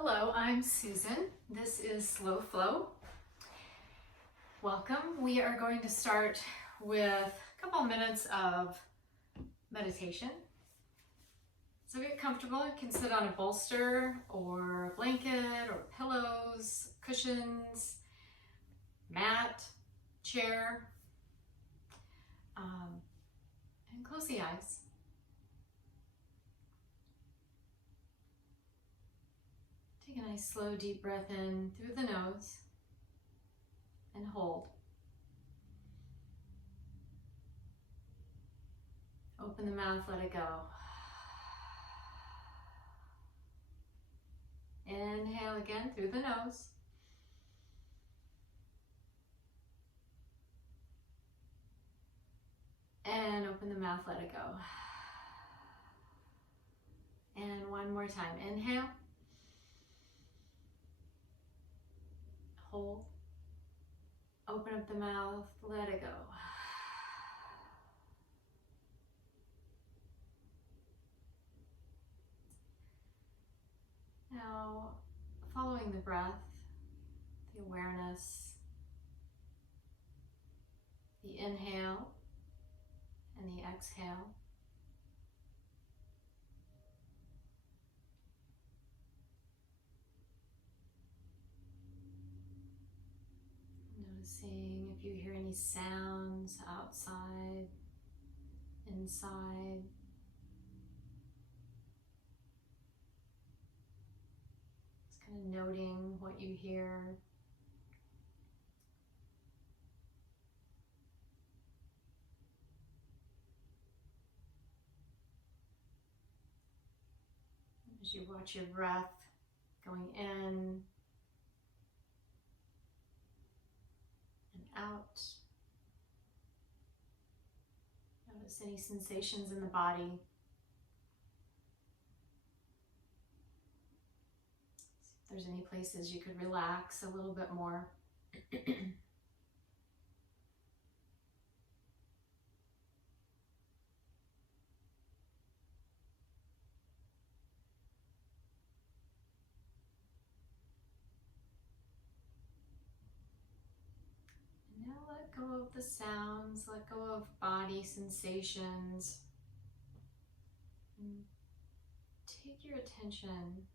Hello, I'm Susan. This is Slow Flow. Welcome. We are going to start with a couple minutes of meditation. So get comfortable. You can sit on a bolster or a blanket or pillows, cushions, mat, chair, and close the eyes. Take a nice slow deep breath in through the nose and hold. Open the mouth, let it go. Inhale again through the nose. And open the mouth, let it go. And one more time. Inhale. Hold. Open up the mouth, let it go. Now, following the breath, the awareness, the inhale and the exhale. Noticing if you hear any sounds outside, inside. Just kind of noting what you hear. As you watch your breath going in and out. Notice any sensations in the body. See if there's any places you could relax a little bit more. Now let go of the sounds, let go of body sensations. And take your attention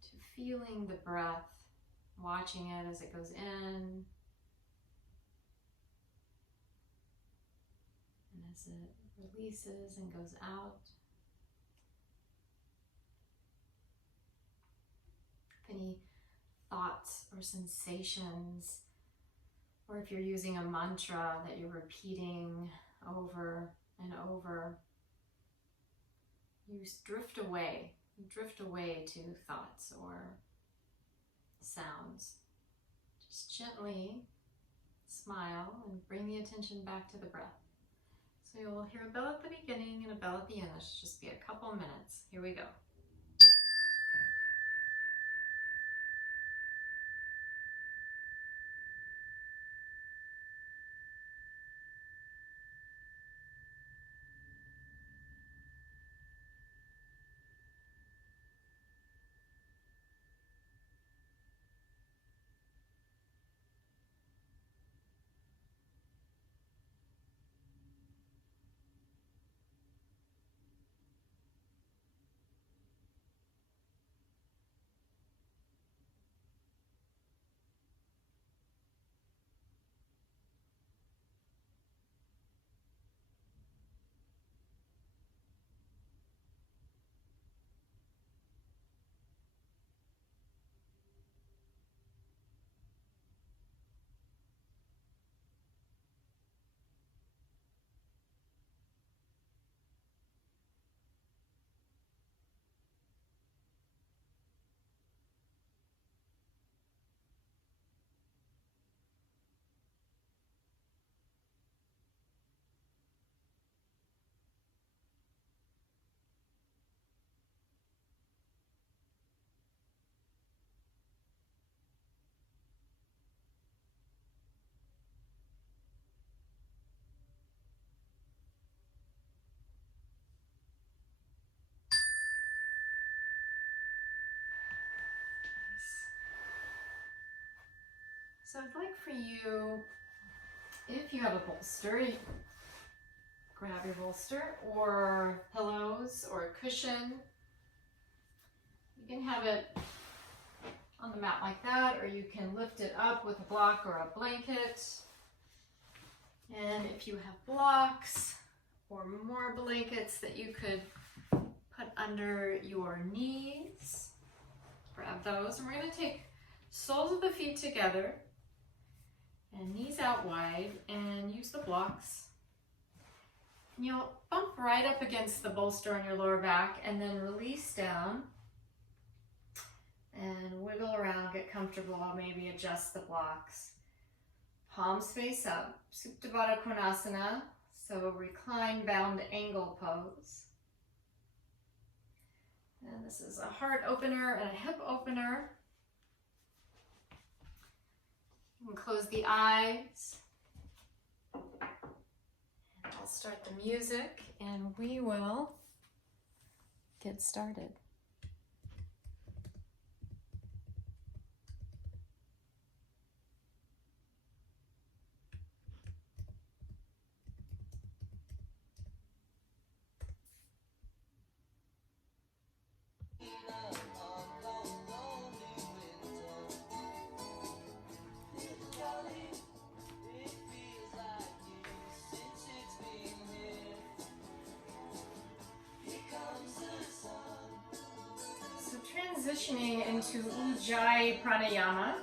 to feeling the breath, watching it as it goes in and as it releases and goes out. If any thoughts or sensations, or if you're using a mantra that you're repeating over and over, you drift away. You drift away to thoughts or sounds. Just gently smile and bring the attention back to the breath. So you'll hear a bell at the beginning and a bell at the end. That should just be a couple minutes. Here we go. So I'd like for you, if you have a bolster, grab your bolster or pillows or a cushion. You can have it on the mat like that, or you can lift it up with a block or a blanket. And if you have blocks or more blankets that you could put under your knees, grab those. And we're going to take soles of the feet together and knees out wide and use the blocks. And you'll bump right up against the bolster on your lower back and then release down and wiggle around, get comfortable, maybe adjust the blocks. Palms face up, Supta Baddha Konasana, so recline bound angle pose. And this is a heart opener and a hip opener. You can close the eyes. I'll start the music and we will get started. Transitioning into Ujjayi Pranayama.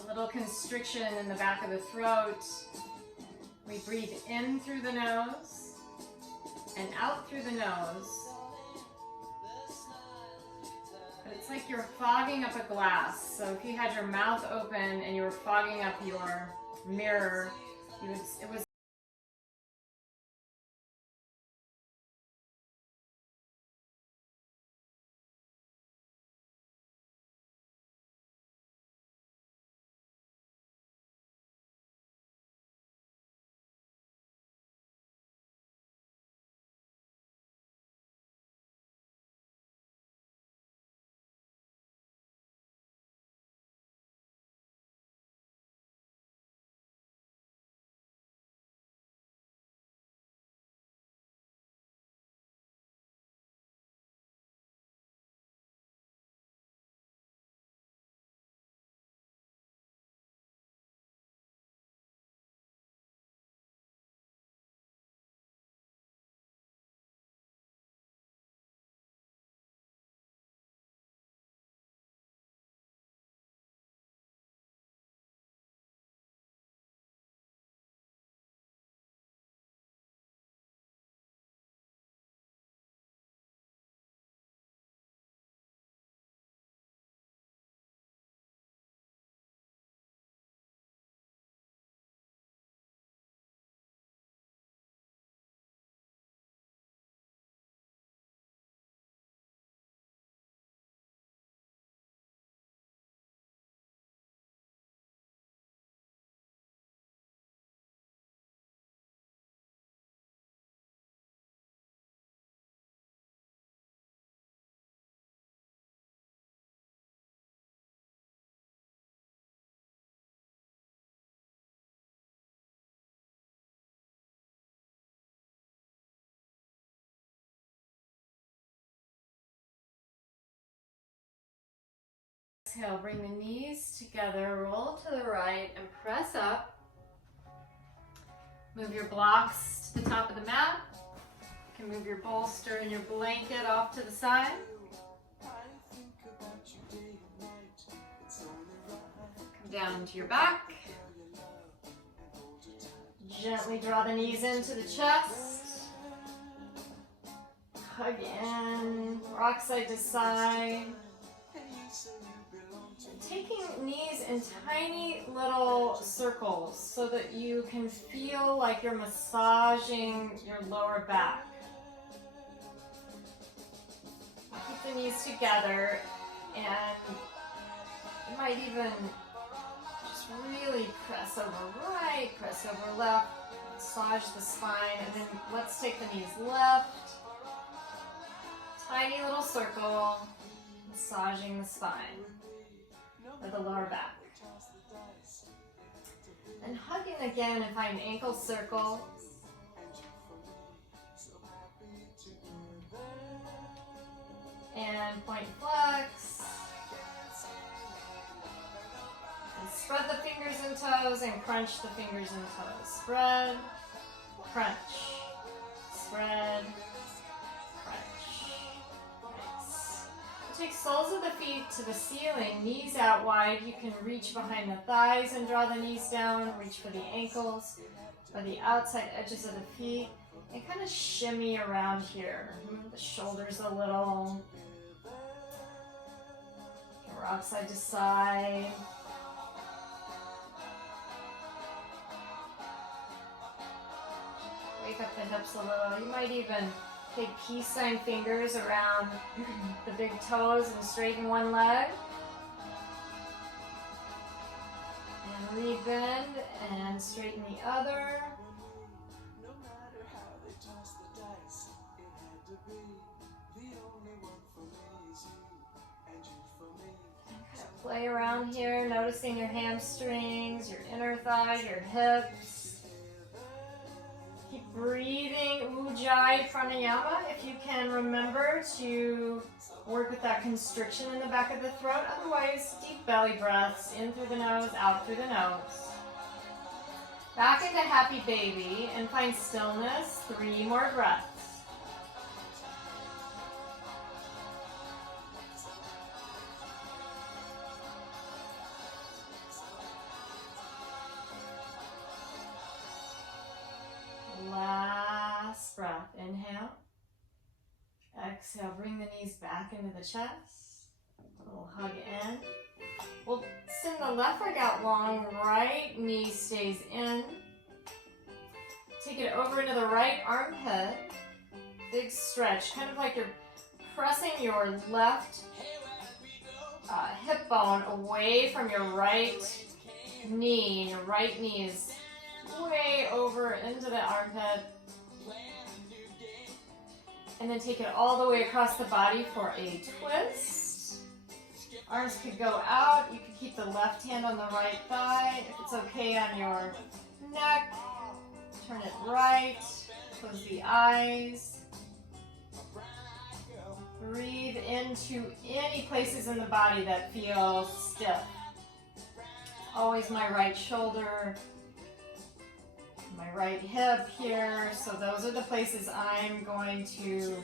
A little constriction in the back of the throat. We breathe in through the nose and out through the nose. But it's like you're fogging up a glass. So if you had your mouth open and you were fogging up your mirror, it was exhale, bring the knees together, roll to the right and press up. Move your blocks to the top of the mat. You can move your bolster and your blanket off to the side. Come down to your back. Gently draw the knees into the chest. Hug in, rock side to side. Taking knees in tiny little circles so that you can feel like you're massaging your lower back. Keep the knees together, and you might even just really press over right, press over left, massage the spine, and then let's take the knees left. Tiny little circle, massaging the spine. or the lower back. And hugging again and find ankle circles. And point flex. And spread the fingers and toes and crunch the fingers and toes. Spread, crunch, spread, crunch. Nice. Take soles of the feet to the ceiling, knees out wide. You can reach behind the thighs and draw the knees down. Reach for the ankles or the outside edges of the feet. And kind of shimmy around here. Move the shoulders a little. Rock side to side. Wake up the hips a little. You might even take peace sign fingers around the big toes and straighten one leg. And rebend and straighten the other. Play around here, noticing your hamstrings, your inner thighs, your hips. Keep breathing Ujjayi Pranayama. If you can remember to work with that constriction in the back of the throat. Otherwise, deep belly breaths, in through the nose, out through the nose. Back into happy baby and find stillness. 3 more breaths. Last breath. Inhale. Exhale. Bring the knees back into the chest. A little hug in. We'll send the left leg out long. Right knee stays in. Take it over into the right armpit. Big stretch. Kind of like you're pressing your left hip bone away from your right knee. Your right knee is way over into the armpit. And then take it all the way across the body for a twist. Arms could go out. You could keep the left hand on the right thigh. If it's okay on your neck, turn it right. Close the eyes. Breathe into any places in the body that feel stiff. Always my right shoulder, my right hip here. So those are the places I'm going to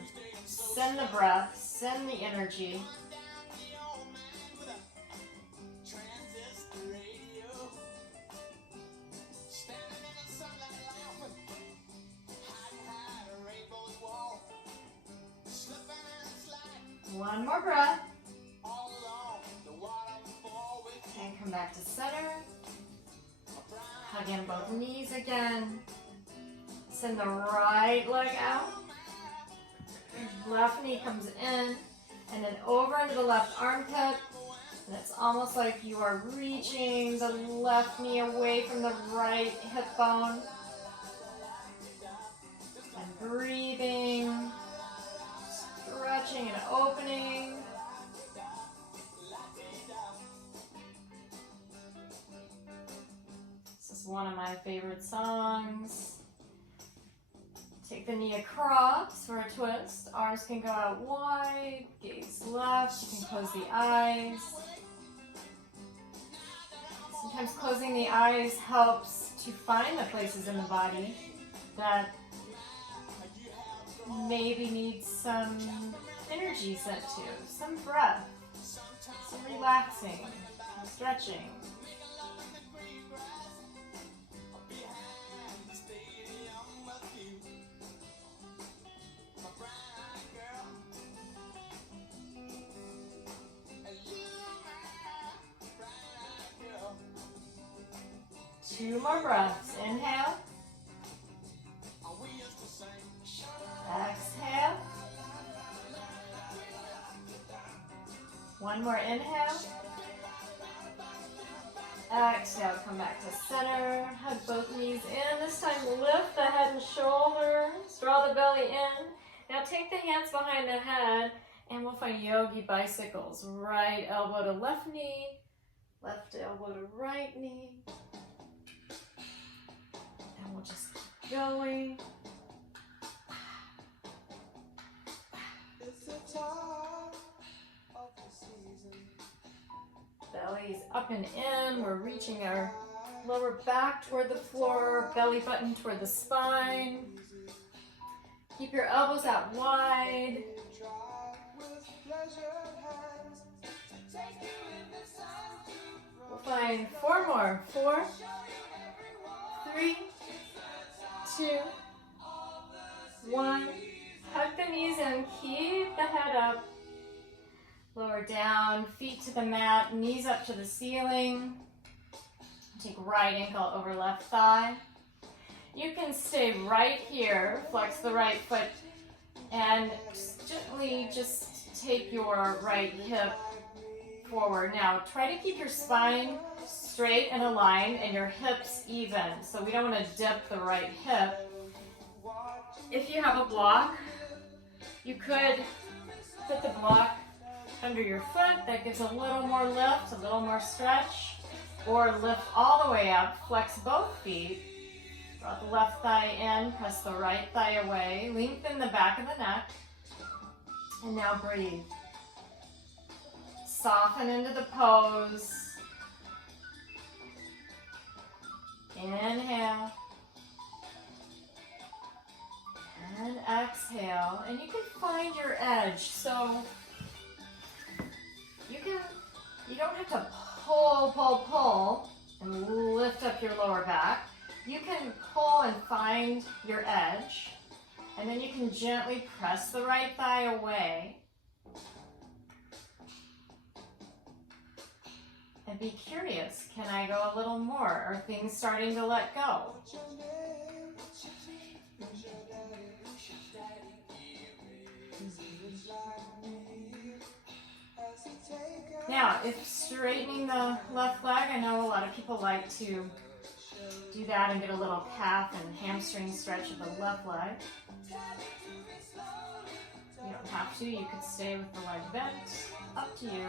send the breath, send the energy. One more breath. And come back to center. Hug in both knees again. Send the right leg out. Left knee comes in. And then over into the left armpit. And it's almost like you are reaching the left knee away from the right hip bone. And breathing. Stretching and opening. This is one of my favorite songs. Take the knee across for a twist. Arms can go out wide, gaze left. You can close the eyes. Sometimes closing the eyes helps to find the places in the body that maybe need some energy sent to, some breath, some relaxing, stretching. Two more breaths. Inhale. Exhale. One more inhale. Exhale, come back to center. Hug both knees in. This time lift the head and shoulders. Draw the belly in. Now take the hands behind the head and we'll find yogi bicycles. Right elbow to left knee. Left elbow to right knee. And we'll just keep going. It's the time of the season. Belly's up and in. We're reaching our lower back toward the floor, belly button toward the spine. Keep your elbows out wide. We'll find 4 more. 4, 3, 2, 1. Hug the knees in. Keep the head up. Lower down, feet to the mat, knees up to the ceiling. Take right ankle over left thigh. You can stay right here, flex the right foot, and gently just take your right hip forward. Now, try to keep your spine straight and aligned and your hips even. So we don't want to dip the right hip. If you have a block, you could put the block under your foot. That gives a little more lift, a little more stretch. Or lift all the way up, flex both feet. Draw the left thigh in, press the right thigh away. Lengthen the back of the neck. And now breathe. Soften into the pose. Inhale. And exhale. And you can find your edge. So you don't have to pull, and lift up your lower back. You can pull and find your edge, and then you can gently press the right thigh away. And be curious, can I go a little more? Are things starting to let go? Now, if straightening the left leg, I know a lot of people like to do that and get a little calf and hamstring stretch of the left leg. You don't have to, you could stay with the leg bent, up to you.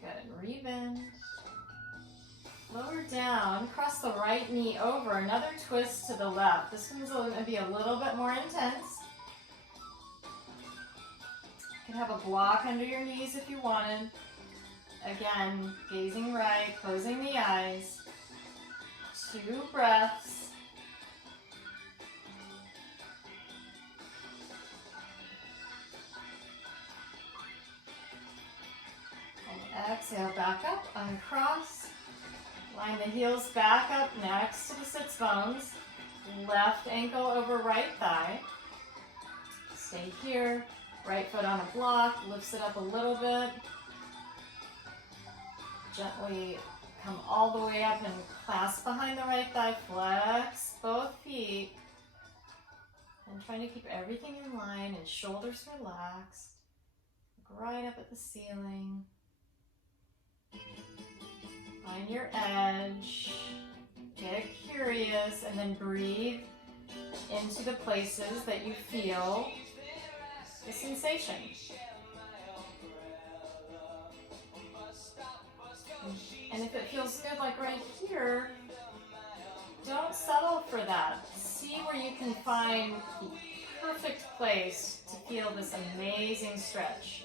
Good, rebend. Lower down, cross the right knee over, another twist to the left. This one's going to be a little bit more intense. You can have a block under your knees if you wanted. Again, gazing right, closing the eyes. 2 breaths. And exhale, back up, uncross. Line the heels back up next to the sits bones. Left ankle over right thigh. Stay here. Right foot on a block. Lifts it up a little bit. Gently come all the way up and clasp behind the right thigh. Flex both feet. And trying to keep everything in line and shoulders relaxed. Look right up at the ceiling. Find your edge, get curious, and then breathe into the places that you feel the sensation. And if it feels good, like right here, don't settle for that. See where you can find the perfect place to feel this amazing stretch.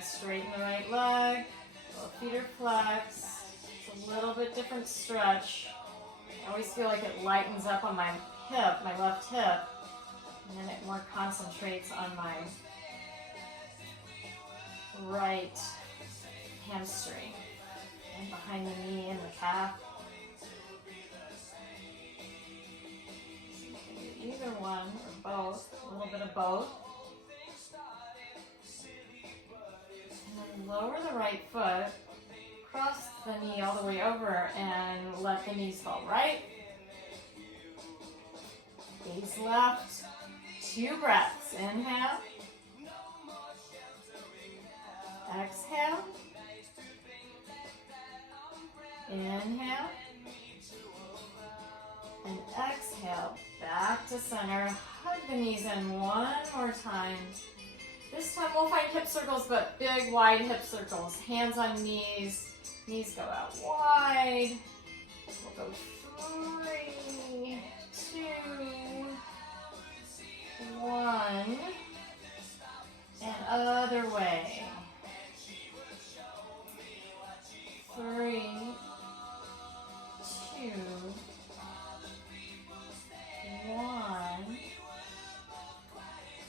Straighten the right leg, both feet are flexed. It's a little bit different stretch. I always feel like it lightens up on my hip, my left hip, and then it more concentrates on my right hamstring and behind the knee and the calf. Either one or both, a little bit of both. Lower the right foot, cross the knee all the way over, and let the knees fall right. Gaze left. 2 breaths. Inhale. Exhale. Inhale. And exhale. Back to center. Hug the knees in one more time. This time we'll find hip circles, but big, wide hip circles. Hands on knees. Knees go out wide. We'll go 3, 2, 1. And other way. 3, 2, 1.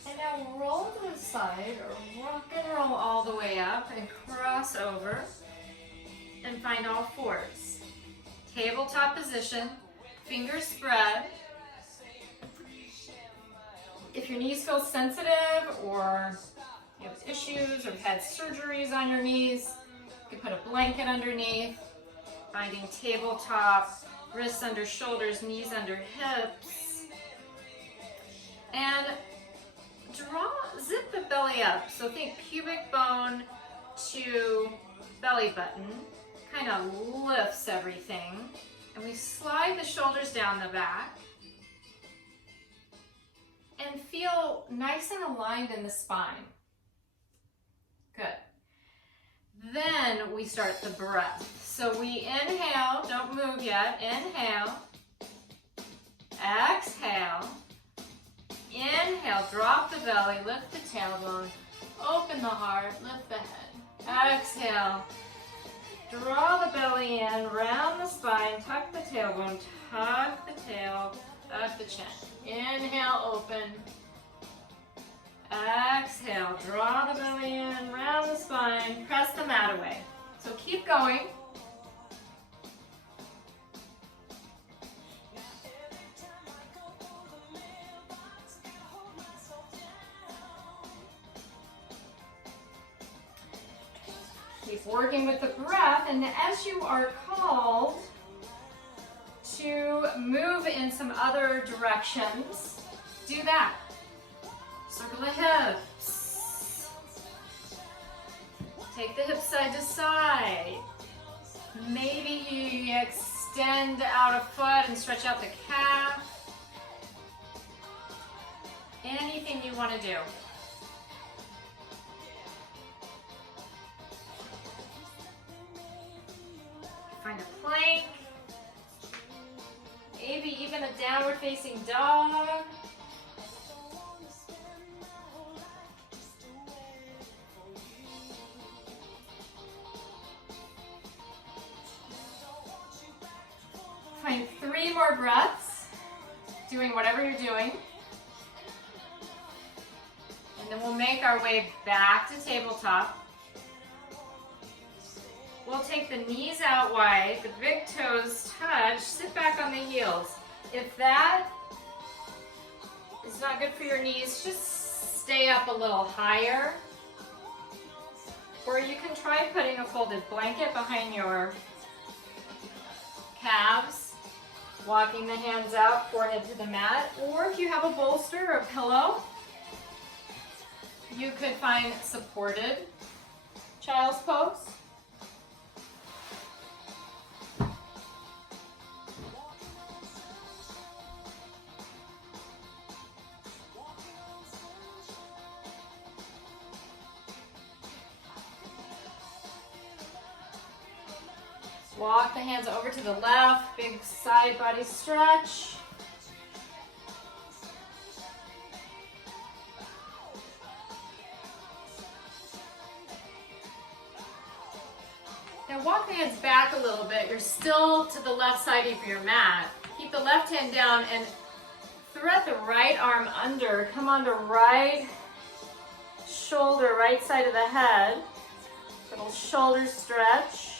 And now roll to the side, or rock and roll all the way up and cross over and find all fours. Tabletop position, fingers spread. If your knees feel sensitive or you have issues or have had surgeries on your knees, you can put a blanket underneath, finding tabletop, wrists under shoulders, knees under hips. And zip the belly up. So think pubic bone to belly button, kind of lifts everything. And we slide the shoulders down the back. And feel nice and aligned in the spine. Good. Then we start the breath. So we inhale, don't move yet. Inhale. Exhale. Inhale, drop the belly, lift the tailbone, open the heart, lift the head. Exhale. Draw the belly in, round the spine, tuck the tailbone, tuck the tail, tuck the chin. Inhale, open. Exhale, draw the belly in, round the spine, press the mat away. So keep going. Keep working with the breath, and as you are called to move in some other directions, do that. Circle the hips. Take the hips side to side. Maybe you extend out a foot and stretch out the calf. Anything you want to do. Find a plank. Maybe even a downward facing dog. Find 3 more breaths, doing whatever you're doing. And then we'll make our way back to tabletop. We'll take the knees out wide, the big toes touch, sit back on the heels. If that is not good for your knees, just stay up a little higher. Or you can try putting a folded blanket behind your calves, walking the hands out, forehead to the mat. Or if you have a bolster or a pillow, you could find supported child's pose. Walk the hands over to the left, big side body stretch. Now walk the hands back a little bit. You're still to the left side of your mat. Keep the left hand down and thread the right arm under. Come onto right shoulder, right side of the head. Little shoulder stretch.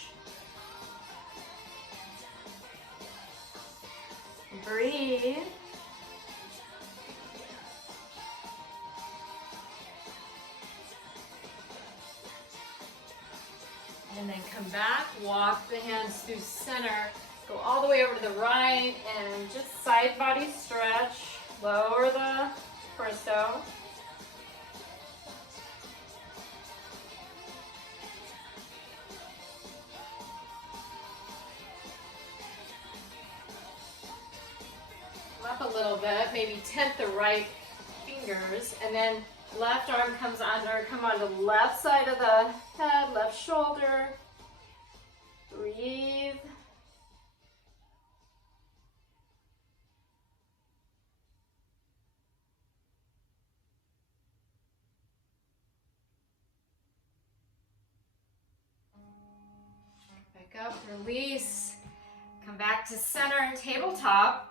Breathe. And then come back, walk the hands through center, go all the way over to the right, and just side body stretch, lower the torso. up a little bit, maybe tent the right fingers, and then left arm comes under, come on the left side of the head, left shoulder. Breathe. Back up, release. Come back to center, tabletop.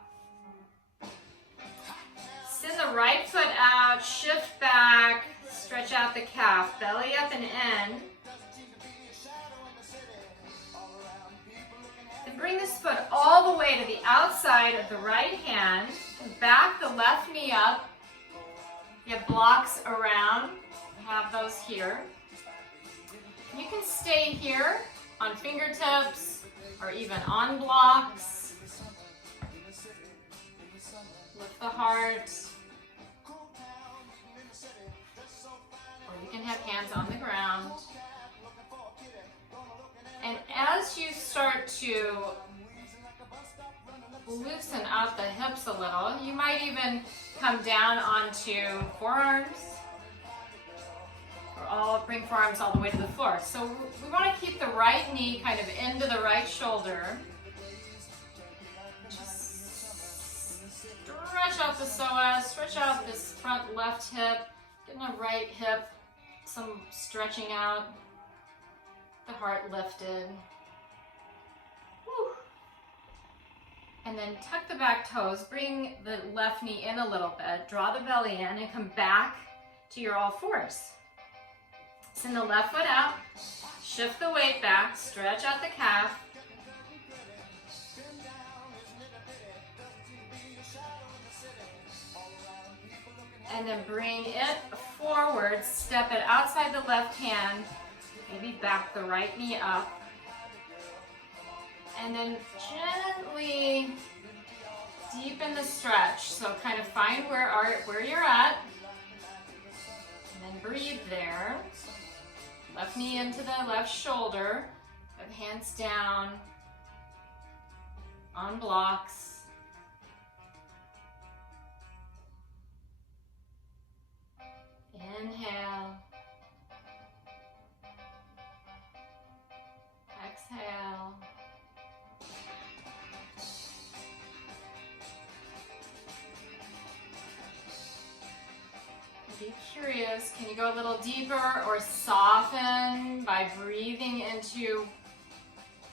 Send the right foot out, shift back, stretch out the calf, belly up and in. Then bring this foot all the way to the outside of the right hand. Back the left knee up. You have blocks around, have those here. You can stay here on fingertips or even on blocks. Lift the heart. Or you can have hands on the ground. And as you start to loosen out the hips a little, you might even come down onto forearms. Or bring forearms all the way to the floor. So we want to keep the right knee kind of into the right shoulder. Stretch out the psoas, stretch out this front left hip, getting the right hip, some stretching out, the heart lifted. Whew. And then tuck the back toes, bring the left knee in a little bit, draw the belly in and come back to your all fours. Send the left foot out, shift the weight back, stretch out the calf. And then bring it forward, step it outside the left hand, maybe back the right knee up. And then gently deepen the stretch. So kind of find where you're at. And then breathe there. Left knee into the left shoulder. Have hands down on blocks. Inhale. Exhale. Be curious, can you go a little deeper or soften by breathing into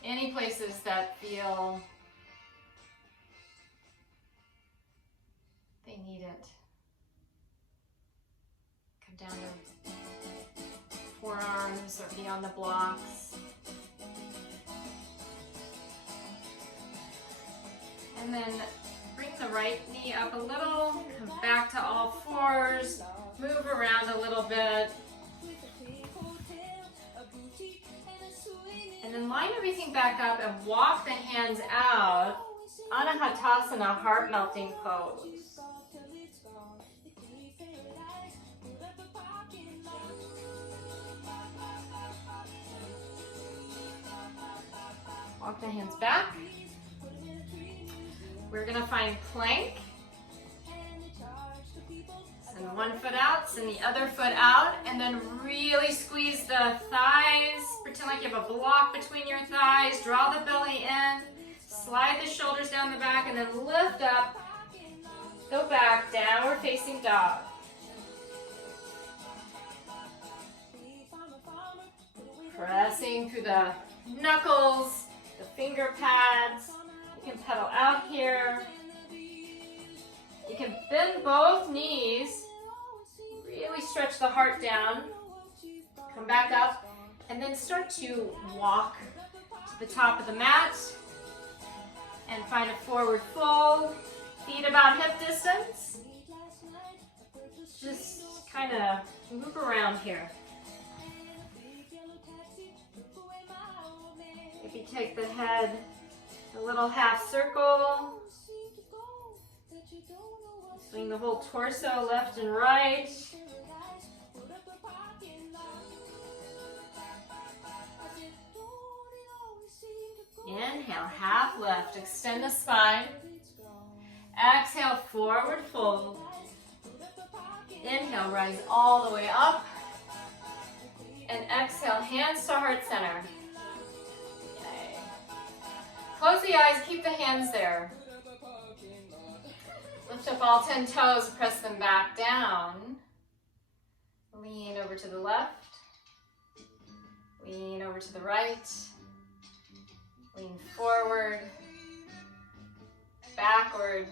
any places that feel they need it? Come down to forearms or beyond the blocks. And then bring the right knee up a little, come back to all fours. Move around a little bit. And then line everything back up and walk the hands out. Anahatasana, heart melting pose. Walk the hands back. We're gonna find plank. Send one foot out, send the other foot out, and then really squeeze the thighs. Pretend like you have a block between your thighs. Draw the belly in, slide the shoulders down the back, and then lift up. Go back, downward facing dog. Pressing through the knuckles, the finger pads. You can pedal out here. You can bend both knees. Really stretch the heart down. Come back up and then start to walk to the top of the mat and find a forward fold. Feet about hip distance. Just kind of move around here. Maybe take the head a little half circle. Swing the whole torso left and right. Inhale, half lift, extend the spine. Exhale, forward fold. Inhale, rise all the way up. And exhale, hands to heart center. Yay. Close the eyes, keep the hands there. Lift up all 10 toes, press them back down. Lean over to the left. Lean over to the right. Lean forward. Backward.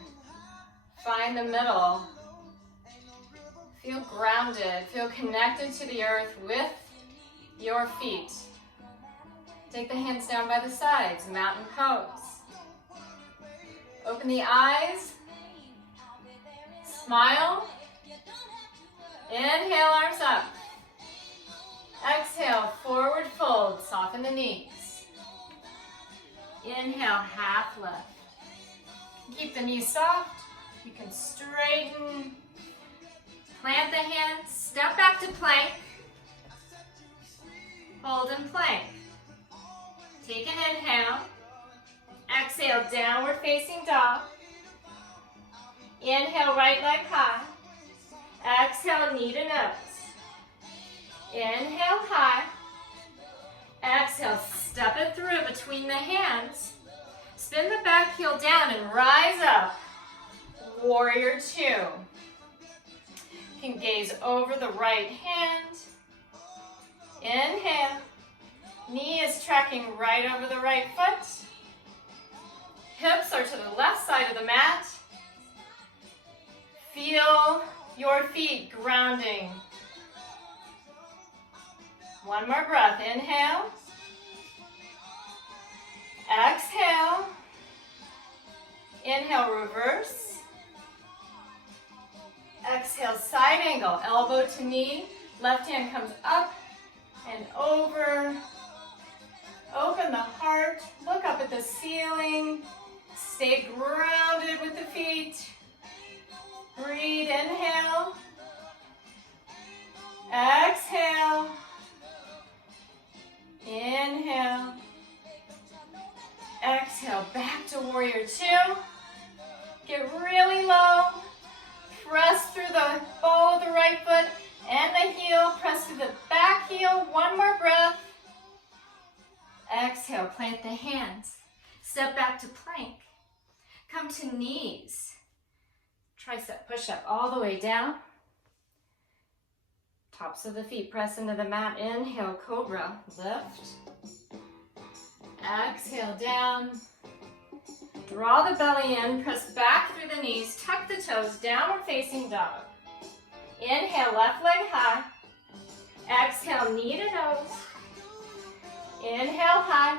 Find the middle. Feel grounded. Feel connected to the earth with your feet. Take the hands down by the sides, mountain pose. Open the eyes. Smile. Inhale, arms up. Exhale, forward fold. Soften the knees. Inhale, half lift. Keep the knees soft. You can straighten. Plant the hands. Step back to plank. Hold and plank. Take an inhale. Exhale, downward facing dog. Inhale, right leg high. Exhale, knee to nose. Inhale, high. Exhale, step it through between the hands. Spin the back heel down and rise up. Warrior two. You can gaze over the right hand. Inhale. Knee is tracking right over the right foot. Hips are to the left side of the mat. Feel your feet grounding. One more breath. Inhale. Exhale. Inhale, reverse. Exhale, side angle. Elbow to knee. Left hand comes up and over. Open the heart. Look up at the ceiling. Stay grounded with the feet. Breathe, inhale. Exhale. Inhale. Exhale, back to warrior two. Get really low. Press through the ball of the right foot and the heel. Press through the back heel. One more breath. Exhale, plant the hands. Step back to plank. Come to knees. Tricep push-up all the way down. Tops of the feet press into the mat. Inhale, cobra. Lift. Exhale, down. Draw the belly in. Press back through the knees. Tuck the toes. Downward facing dog. Inhale, left leg high. Exhale, knee to nose. Inhale, high.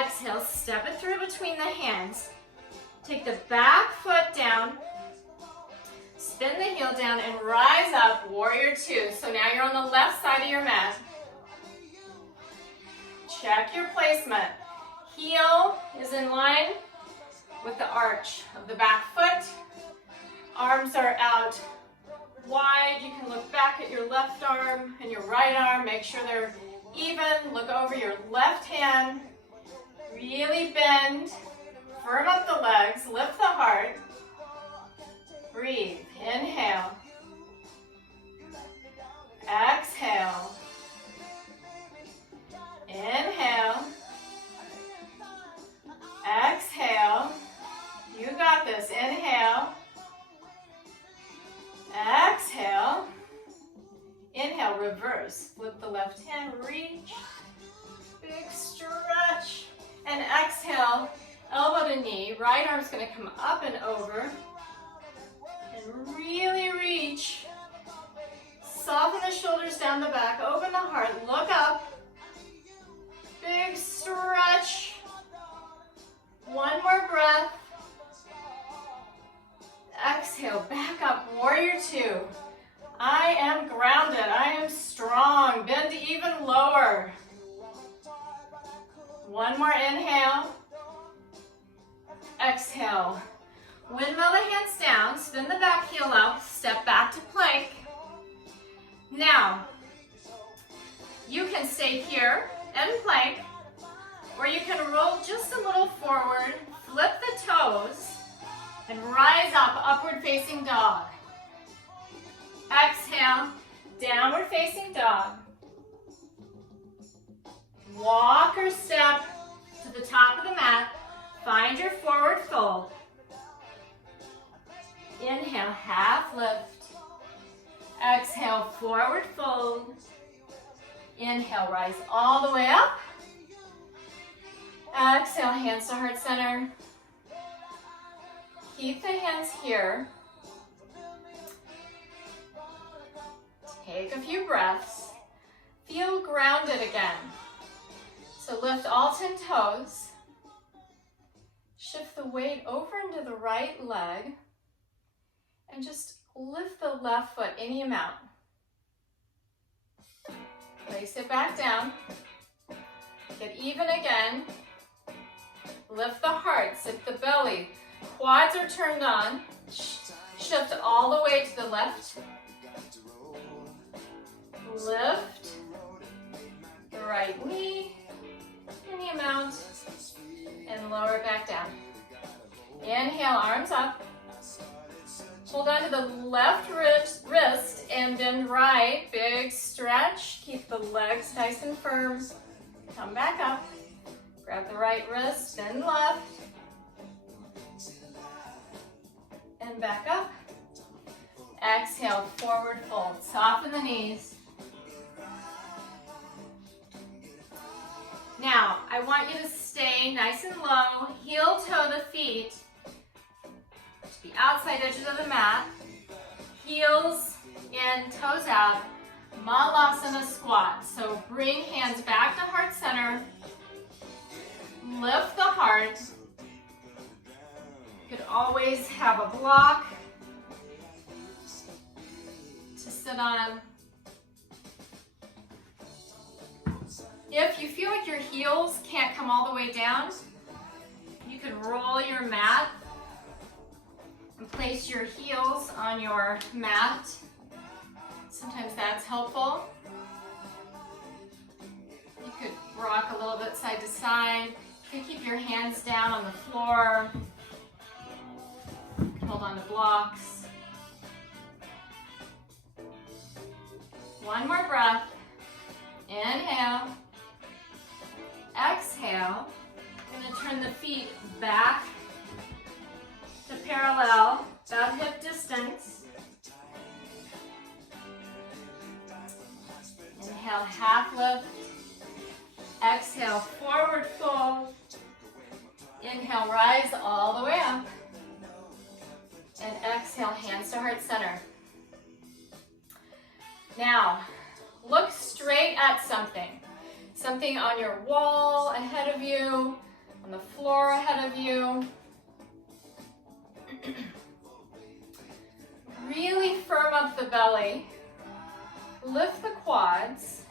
Exhale, step it through between the hands. Take the back foot down. Spin the heel down and rise up, warrior two. So now you're on the left side of your mat. Check your placement. Heel is in line with the arch of the back foot. Arms are out wide. You can look back at your left arm and your right arm. Make sure they're even. Look over your left hand. Really bend. Firm up the legs. Lift the heart. Breathe. Inhale. Exhale. Inhale. Exhale. You got this. Inhale. Exhale. Inhale, reverse. Flip the left hand, reach. Big stretch. And exhale, elbow to knee. Right arm's gonna come up and over. And really reach. Soften the shoulders down the back. Open the heart. Look up. Big stretch. One more breath. Exhale, back up, warrior two. I am grounded, I am strong. Bend even lower. One more inhale. Exhale. Windmill the hands down, spin the back heel up, step back to plank. Now, you can stay here and plank, or you can roll just a little forward, flip the toes, And rise up, upward facing dog. Exhale, downward facing dog. Walk or step to the top of the mat. Find your forward fold. Inhale, half lift. Exhale, forward fold. Inhale, rise all the way up. Exhale, hands to heart center. Keep the hands here. Take a few breaths. Feel grounded again. So lift all 10 toes. Shift the weight over into the right leg. And just lift the left foot any amount. Place it back down. Get even again. Lift the heart, sit the belly. Quads are turned on. Shift all the way to the left. Lift the right knee, any amount, and lower it back down. Inhale, arms up. Hold on to the left wrist and bend right. Big stretch. Keep the legs nice and firm. Come back up. Grab the right wrist, bend left. And back up. Exhale, forward fold. Soften the knees. Now, I want you to stay nice and low. Heel toe the feet to the outside edges of the mat. Heels in, toes out. Malasana squat. So bring hands back to heart center. Lift the heart. You could always have a block to sit on. If you feel like your heels can't come all the way down, you can roll your mat and place your heels on your mat. Sometimes that's helpful. You could rock a little bit side to side. You can keep your hands down on the floor. Hold on to blocks. One more breath. Inhale. Exhale. I'm going to turn the feet back to parallel, about hip distance. Inhale, half lift. Exhale, forward fold. Inhale, rise all the way up. And exhale, hands to heart center. Now, look straight at something. Something on your wall ahead of you, on the floor ahead of you. Really firm up the belly. Lift the quads.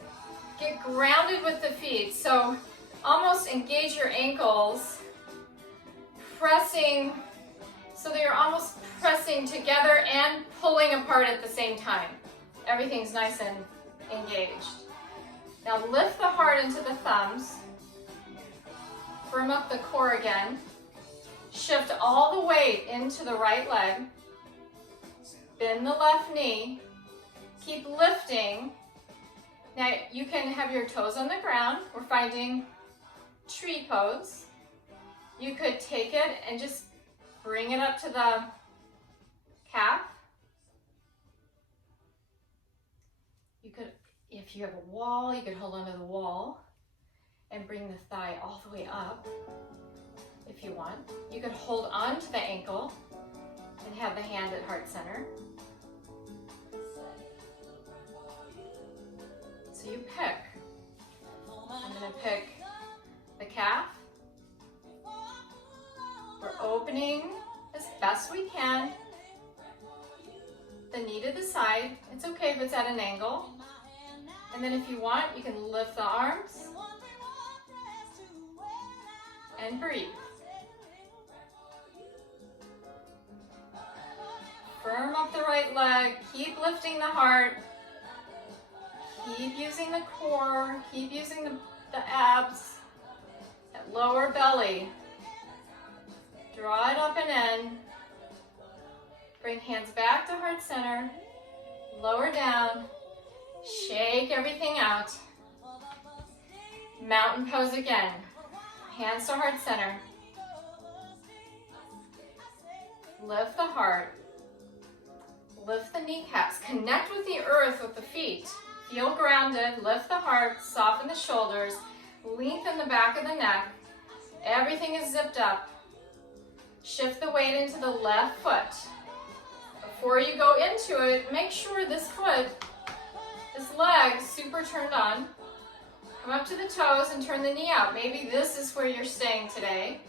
Get grounded with the feet. So almost engage your ankles. Pressing so that you're almost pressing together and pulling apart at the same time. Everything's nice and engaged. Now lift the heart into the thumbs. Firm up the core again. Shift all the weight into the right leg. Bend the left knee. Keep lifting. Now you can have your toes on the ground. We're finding tree pose. You could take it and just bring it up to the calf. You could, if you have a wall, you could hold onto the wall and bring the thigh all the way up if you want. You could hold on to the ankle and have the hand at heart center. So you pick. I'm going to pick the calf. We're opening as best we can. The knee to the side. It's okay if it's at an angle. And then if you want, you can lift the arms and breathe. Firm up the right leg. Keep lifting the heart. Keep using the core. Keep using the abs. That lower belly. Draw it up and in. Bring hands back to heart center. Lower down. Shake everything out. Mountain pose again. Hands to heart center. Lift the heart. Lift the kneecaps. Connect with the earth with the feet. Feel grounded. Lift the heart. Soften the shoulders. Lengthen the back of the neck. Everything is zipped up. Shift the weight into the left foot. Before you go into it, make sure this foot, this leg, super turned on. Come up to the toes and turn the knee out. Maybe this is where you're staying today.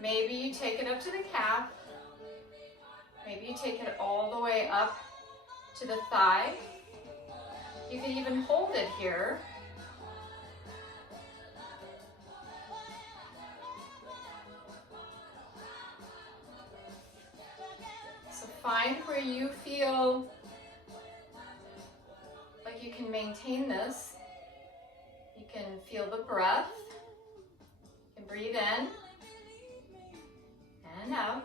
Maybe you take it up to the calf. Maybe you take it all the way up to the thigh. You can even hold it here. So find where you feel like you can maintain this. You can feel the breath. You can breathe in and out.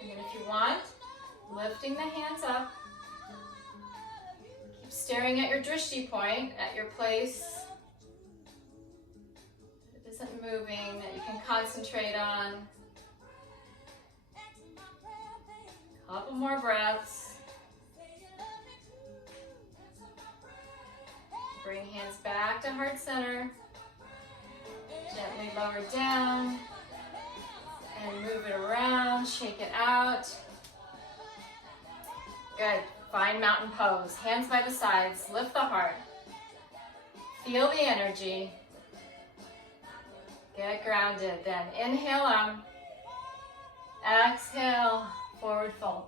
And then if you want, lifting the hands up. Keep staring at your drishti point, at your place that isn't moving, that you can concentrate on. Couple more breaths. Bring hands back to heart center. Gently lower down. And move it around, shake it out. Good. Find mountain pose. Hands by the sides. Lift the heart. Feel the energy. Get grounded. Then inhale up. Exhale. Forward fold.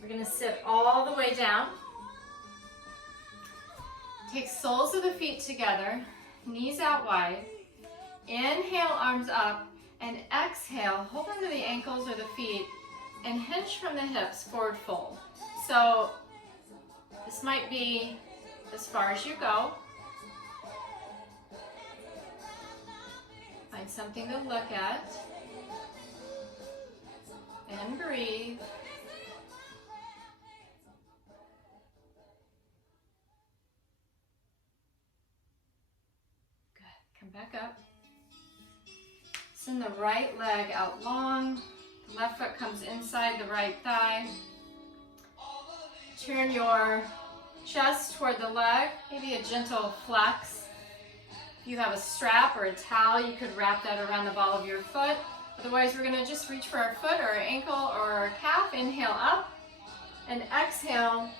We're going to sit all the way down. Take soles of the feet together. Knees out wide. Inhale, arms up, and exhale, hold onto the ankles or the feet, and hinge from the hips, forward fold. So this might be as far as you go. Find something to look at, and breathe. Good, come back up. Send the right leg out long. The left foot comes inside the right thigh. Turn your chest toward the leg, maybe a gentle flex. If you have a strap or a towel, you could wrap that around the ball of your foot. Otherwise, we're gonna just reach for our foot or our ankle or our calf. Inhale up and exhale,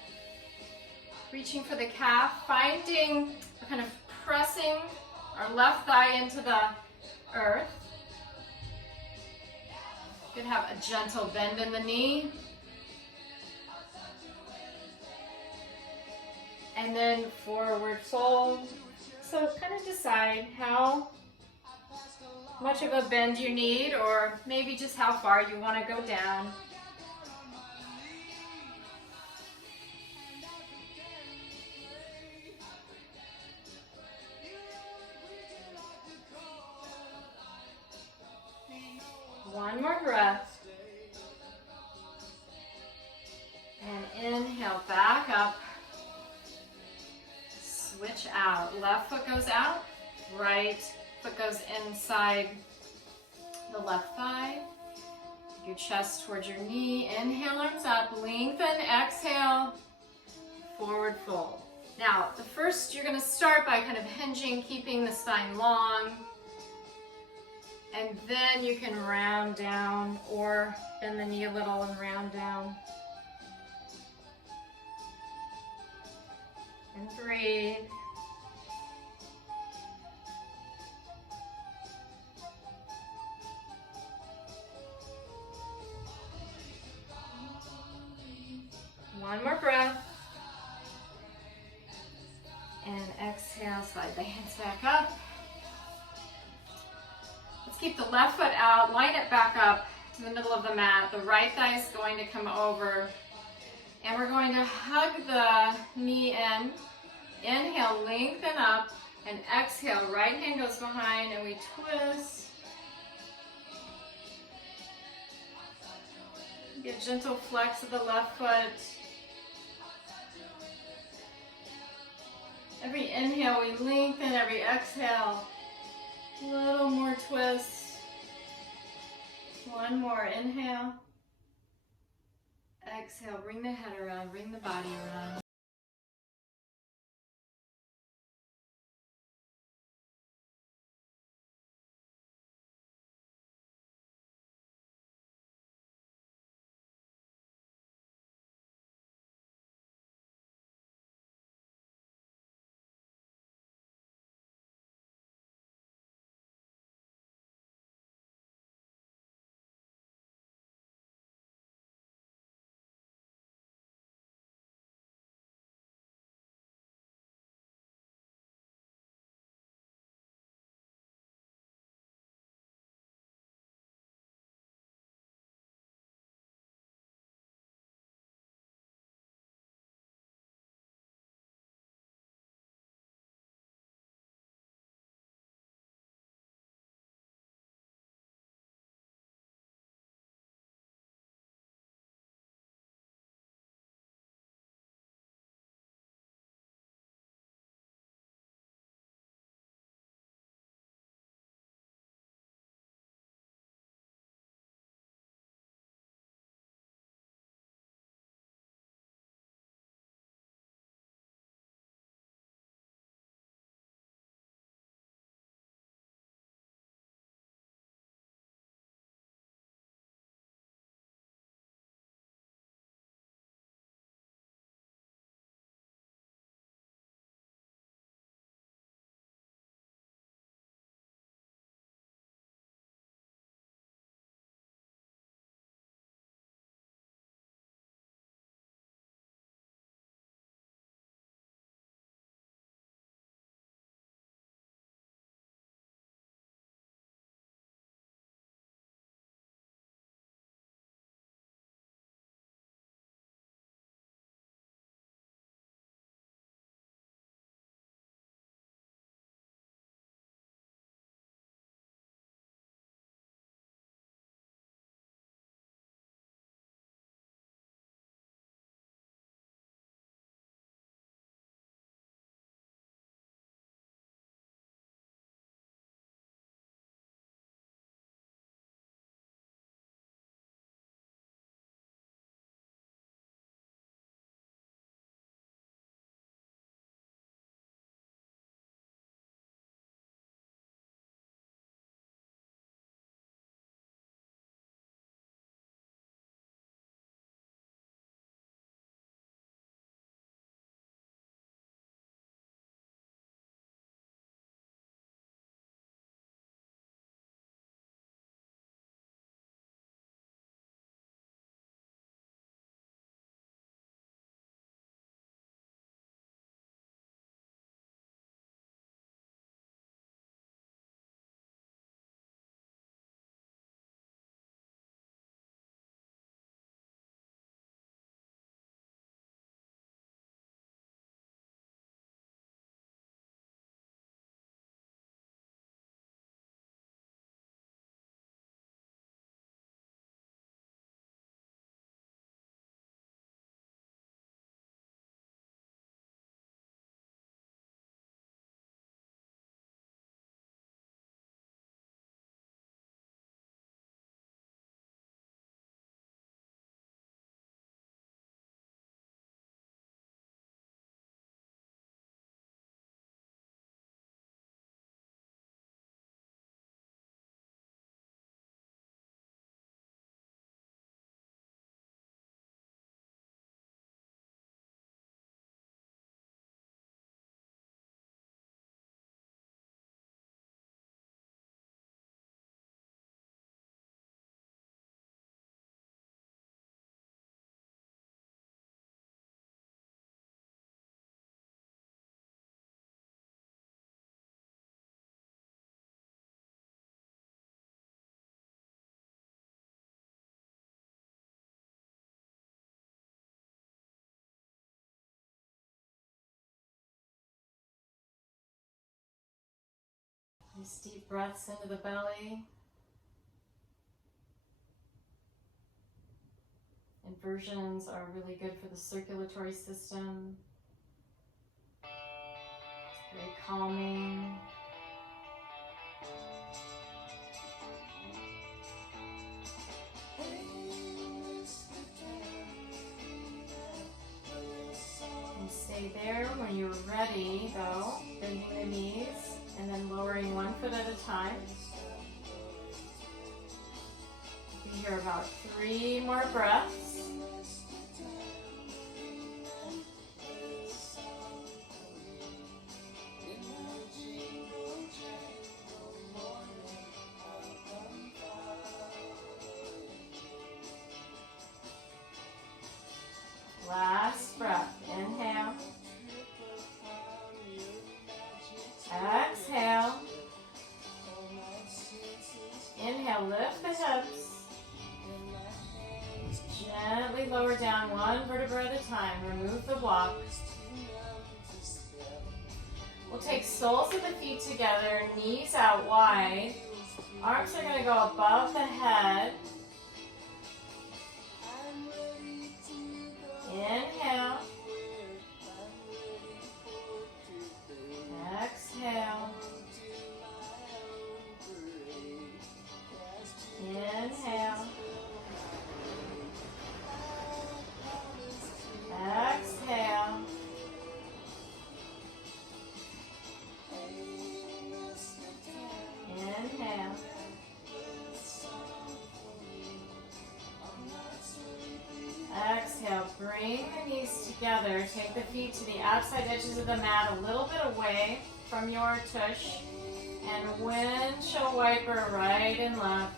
reaching for the calf, finding, kind of pressing our left thigh into the earth. You could have a gentle bend in the knee. And then forward fold. So kind of decide how much of a bend you need, or maybe just how far you want to go down. One more breath. And inhale, back up. Switch out. Left foot goes out. Right foot goes inside the left thigh. Your chest towards your knee. Inhale, arms up. Lengthen. Exhale. Forward fold. Now, the first, you're going to start by kind of hinging, keeping the spine long. And then you can round down or bend the knee a little and round down. And breathe. One more breath. And exhale, slide the hands back up. Let's keep the left foot out, line it back up to the middle of the mat. The right thigh is going to come over. And we're going to hug the knee in. Inhale, lengthen up, and exhale. Right hand goes behind, and we twist. Get gentle flex of the left foot. Every inhale we lengthen, every exhale, a little more twist. One more, inhale. Exhale, bring the head around, bring the body around. Nice deep breaths into the belly. Inversions are really good for the circulatory system. It's very calming. And stay there. When you're ready, though, bending the knees and then lowering one foot at a time. You can hear about 3 more breaths. Last breath. Inhale. Exhale. Inhale, lift the hips. Gently lower down one vertebra at a time. Remove the block. We'll take soles of the feet together, knees out wide. Arms are going to go above the head. Inhale. Exhale. Inhale. Exhale. Inhale. Exhale, bring the knees together. Take the feet to the outside edges of the mat, a little bit away from your tush. And windshield wiper right and left.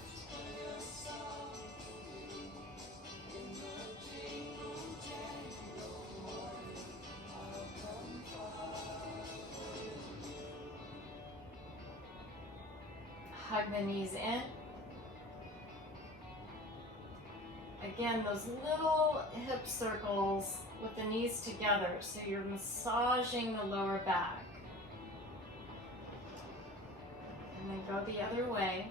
Hug the knees in. Again, those little hip circles with the knees together, so you're massaging the lower back. And then go the other way.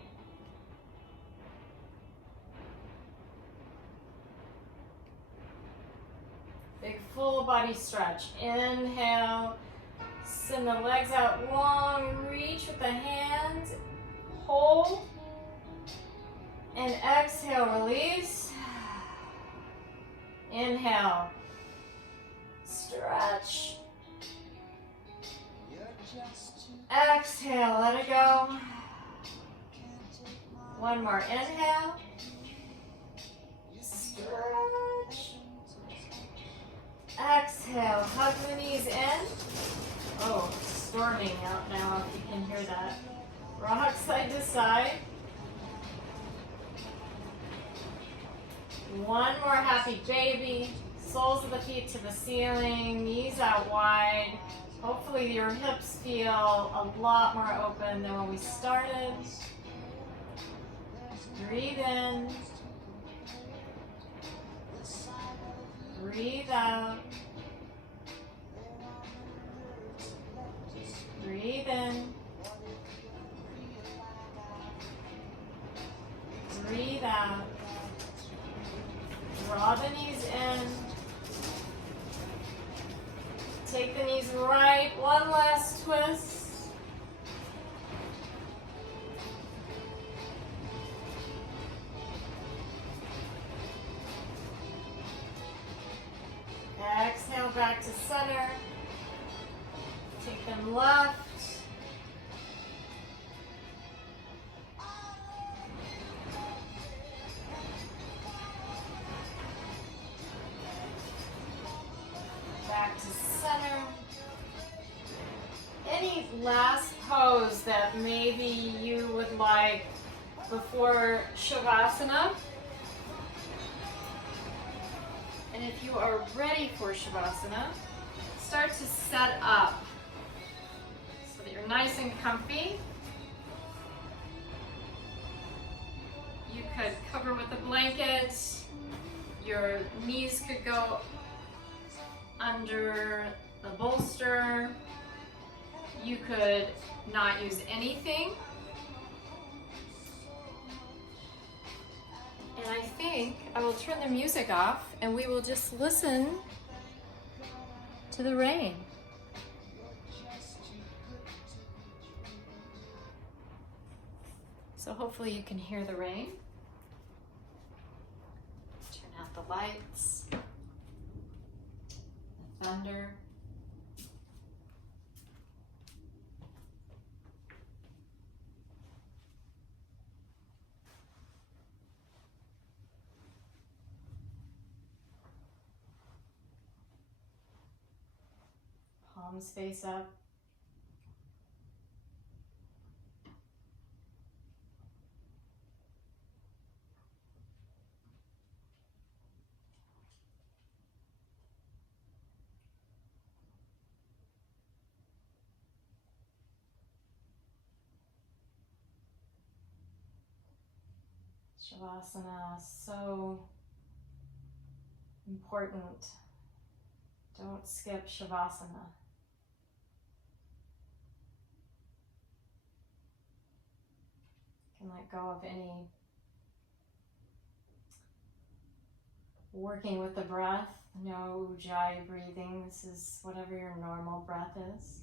Big full body stretch. Inhale, send the legs out long, reach with the hands, hold, and exhale, release. Inhale, stretch. Exhale, let it go. One more, inhale, stretch. Exhale, hug the knees in. Oh, storming out now if you can hear that. Rock side to side. One more happy baby. Soles of the feet to the ceiling, knees out wide. Hopefully your hips feel a lot more open than when we started. Breathe in. Breathe out. Breathe in. Breathe out. Draw the knees in. Take the knees right. One last twist. Exhale back to center. Take them left. Back to center. Any last pose that maybe you would like before Shavasana? And if you are ready for Shavasana, start to set up so that you're nice and comfy. You could cover with a blanket. Your knees could go under the bolster. You could not use anything. And I think I will turn the music off and we will just listen to the rain. So hopefully you can hear the rain. Turn out the lights, the thunder. Palms face up. Shavasana, so important. Don't skip Shavasana. You can let go of any working with the breath. No ujjayi breathing. This is whatever your normal breath is.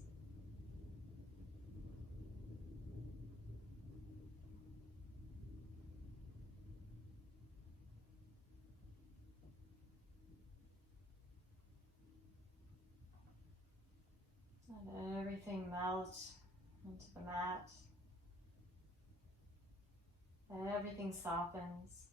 Let everything melt into the mat. Let everything softens.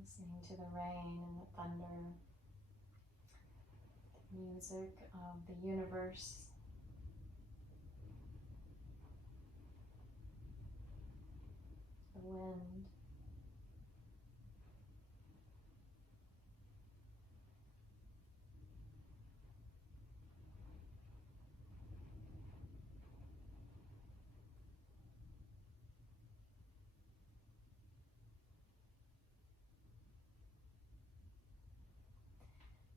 Listening to the rain and the thunder, the music of the universe. The wind.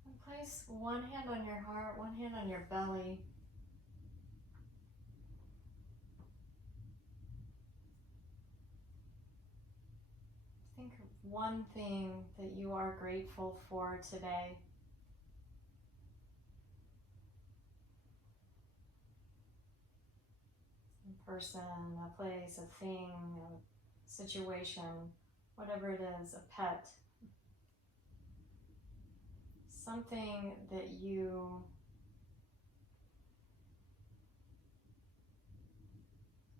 And place one hand on your heart, one hand on your belly. Think of one thing that you are grateful for today. A person, a place, a thing, a situation, whatever it is, a pet. Something that you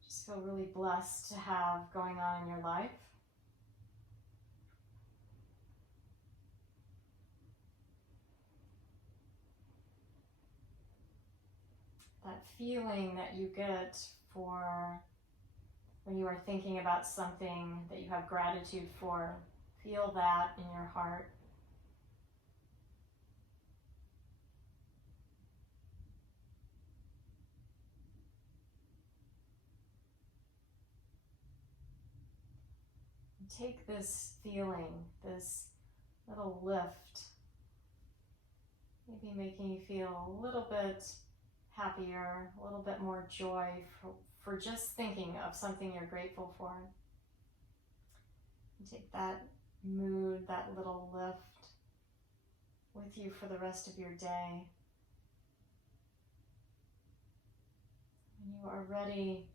just feel really blessed to have going on in your life. That feeling that you get for when you are thinking about something that you have gratitude for, feel that in your heart. And take this feeling, this little lift, maybe making you feel a little bit happier, a little bit more joy for just thinking of something you're grateful for. And take that mood, that little lift with you for the rest of your day. When you are ready,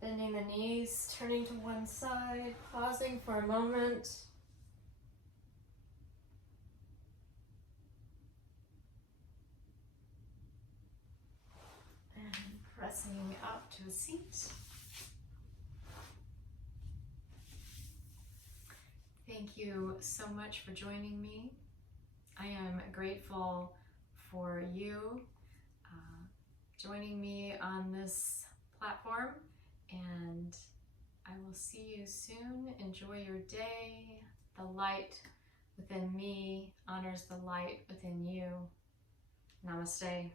bending the knees, turning to one side, pausing for a moment. And pressing up to a seat. Thank you so much for joining me. I am grateful for you joining me on this platform, and I will see you soon. Enjoy your day. The light within me honors the light within you. Namaste.